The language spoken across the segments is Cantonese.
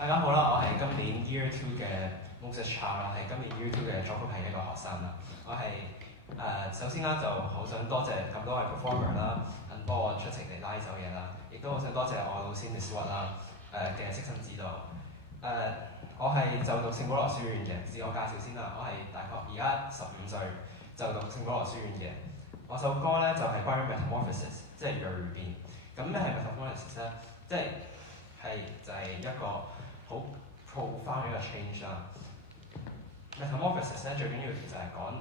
大家好啦，我係今年 Year 2嘅 Moses Chow 啦，係今年 Year 2嘅作曲系一個學生啦。我係首先啦就好想多謝咁多位 performer 啦，肯幫我出程嚟拉呢首嘢啦，亦都好想多謝我老師 Miss Watt 啦嘅悉心指導。我係就讀聖保羅書院嘅，自我介紹先啦，我係大概而家15歲，就讀聖保羅書院嘅。我首歌咧就係關於 metamorphosis， 即係蛻變。咁咩係 metamorphosis 咧？即係就係一個好 profound 嘅一個 change 啦。metamorphosis 咧最緊要其實係講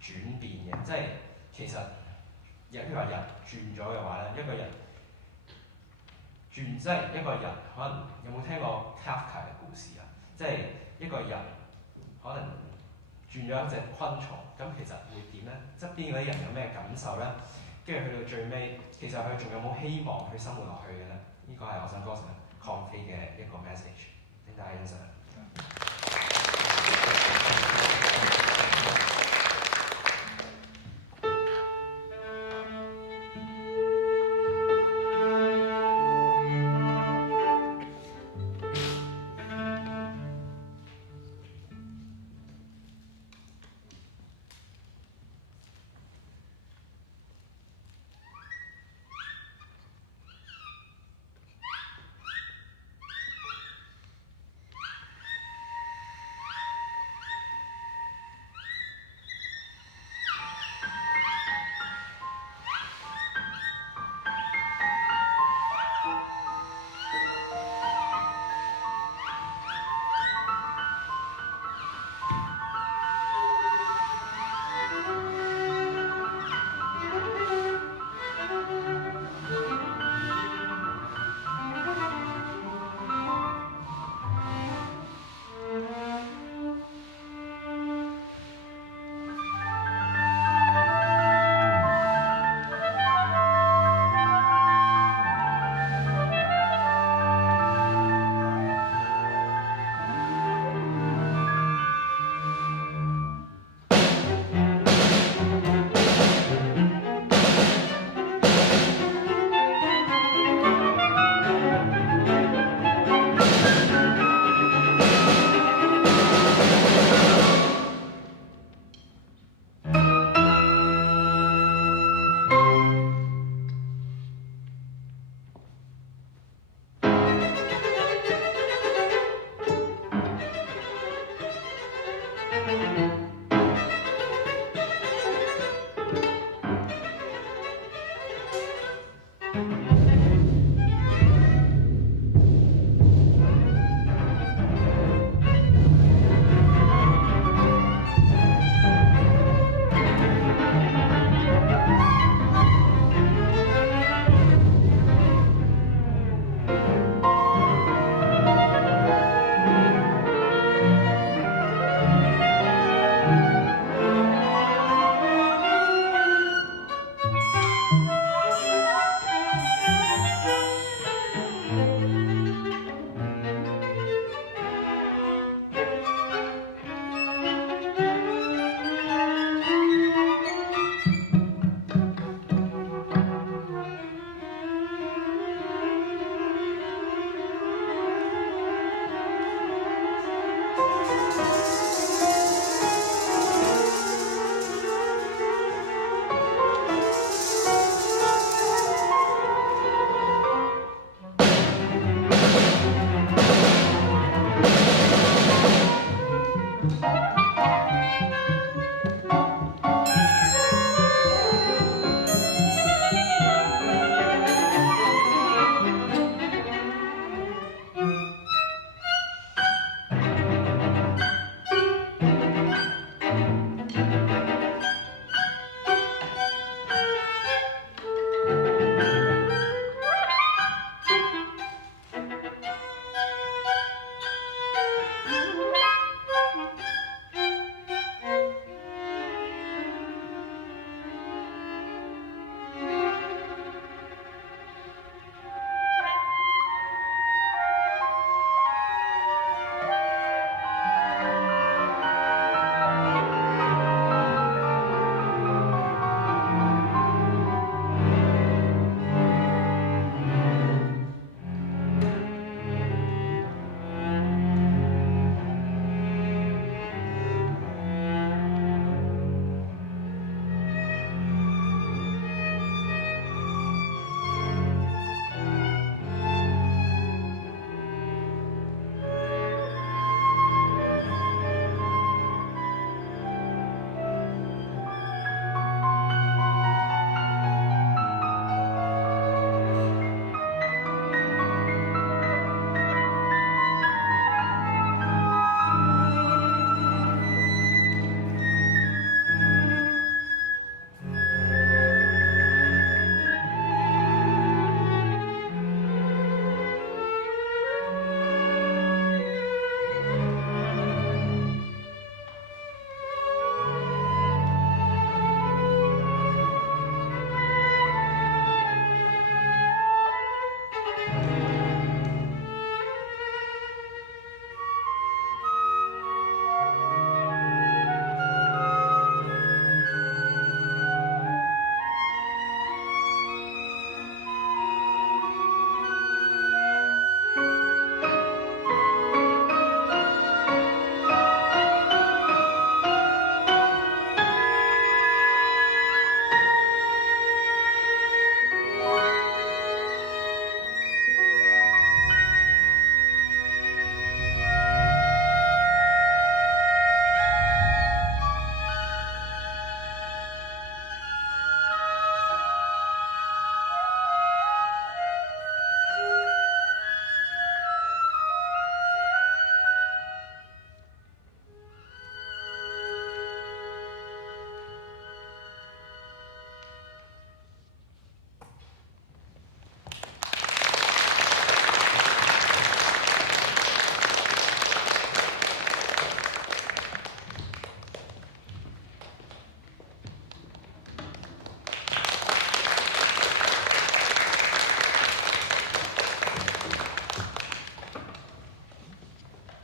轉變嘅，即係其實譬如話人轉咗嘅話咧，一個人轉即係一個人可能有冇聽過 Kafka 嘅故事啊？即係一個人可能轉咗一隻昆蟲，咁其實會點咧？側邊嗰啲人有咩感受咧？跟住去到最尾，其實佢仲有冇希望去生活落去嘅咧？呢個係我想歌想 convey 嘅一個 message，請大家欣賞。